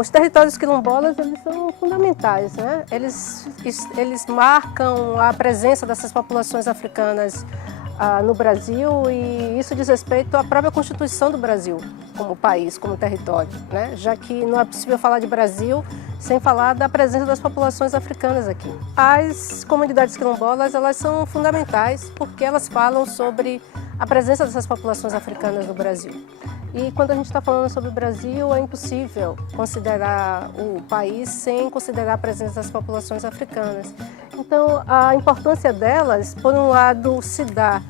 Os territórios quilombolas, eles são fundamentais, né? Eles marcam a presença dessas populações africanas no Brasil, e isso diz respeito à própria Constituição do Brasil, como país, como território, né? Já que não é possível falar de Brasil sem falar da presença das populações africanas aqui. As comunidades quilombolas, elas são fundamentais porque elas falam sobre a presença dessas populações africanas no Brasil. E quando a gente está falando sobre o Brasil, é impossível considerar o país sem considerar a presença das populações africanas. Então, a importância delas, por um lado, se dá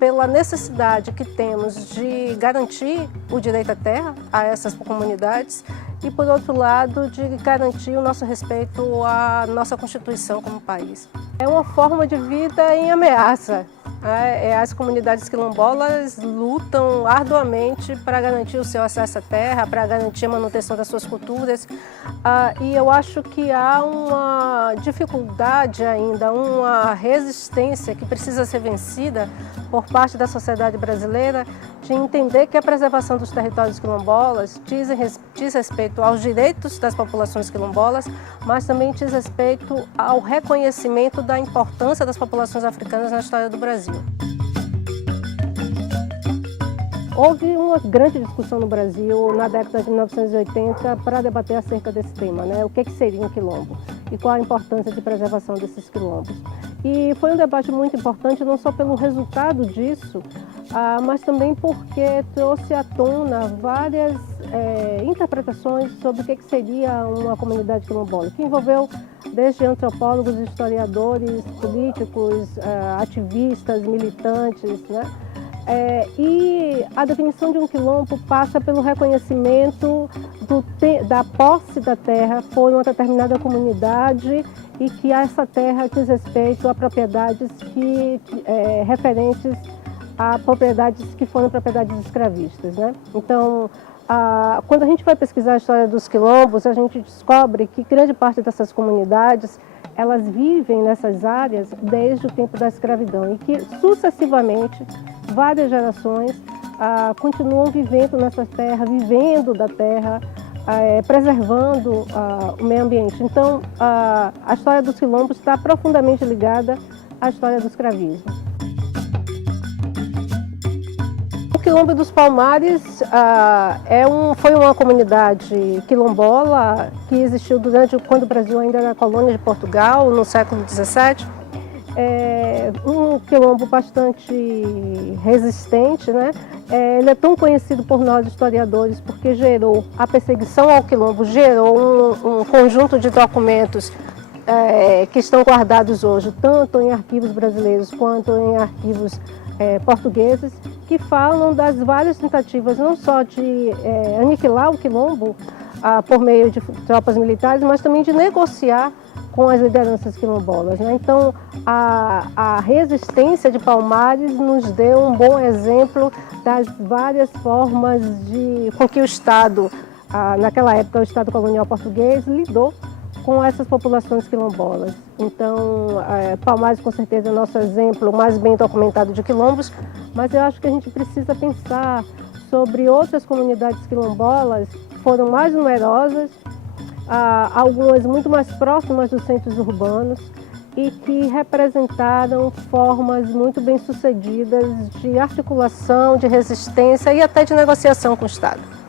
pela necessidade que temos de garantir o direito à terra a essas comunidades e, por outro lado, de garantir o nosso respeito à nossa Constituição como país. É uma forma de vida em ameaça. As comunidades quilombolas lutam arduamente para garantir o seu acesso à terra, para garantir a manutenção das suas culturas. E eu acho que há uma dificuldade ainda, uma resistência que precisa ser vencida por parte da sociedade brasileira de entender que a preservação dos territórios quilombolas diz respeito aos direitos das populações quilombolas, mas também diz respeito ao reconhecimento da importância das populações africanas na história do Brasil. Houve uma grande discussão no Brasil na década de 1980 para debater acerca desse tema, né? O que seria um quilombo e qual a importância de preservação desses quilombos. E foi um debate muito importante, não só pelo resultado disso, mas também porque trouxe à tona várias interpretações sobre o que seria uma comunidade quilombola, que envolveu desde antropólogos, historiadores, políticos, ativistas, militantes, né? E a definição de um quilombo passa pelo reconhecimento da posse da terra por uma determinada comunidade e que essa terra diz respeito a propriedades referentes a propriedades que foram propriedades escravistas, né? Então, quando a gente vai pesquisar a história dos quilombos, a gente descobre que grande parte dessas comunidades elas vivem nessas áreas desde o tempo da escravidão e que sucessivamente várias gerações continuam vivendo nessa terra, vivendo da terra, preservando o meio ambiente. Então, a história dos quilombos está profundamente ligada à história do escravismo. O Quilombo dos Palmares foi uma comunidade quilombola que existiu quando o Brasil ainda era colônia de Portugal, no século XVII. Um quilombo bastante resistente, né? Ele é tão conhecido por nós historiadores porque a perseguição ao quilombo gerou um conjunto de documentos que estão guardados hoje, tanto em arquivos brasileiros quanto em arquivos portugueses, que falam das várias tentativas não só de aniquilar o quilombo por meio de tropas militares, mas também de negociar com as lideranças quilombolas, né? Então, a resistência de Palmares nos deu um bom exemplo das várias formas com que o Estado, naquela época o Estado colonial português, lidou com essas populações quilombolas. Então, Palmares com certeza é o nosso exemplo mais bem documentado de quilombos, mas eu acho que a gente precisa pensar sobre outras comunidades quilombolas que foram mais numerosas, algumas muito mais próximas dos centros urbanos e que representaram formas muito bem-sucedidas de articulação, de resistência e até de negociação com o Estado.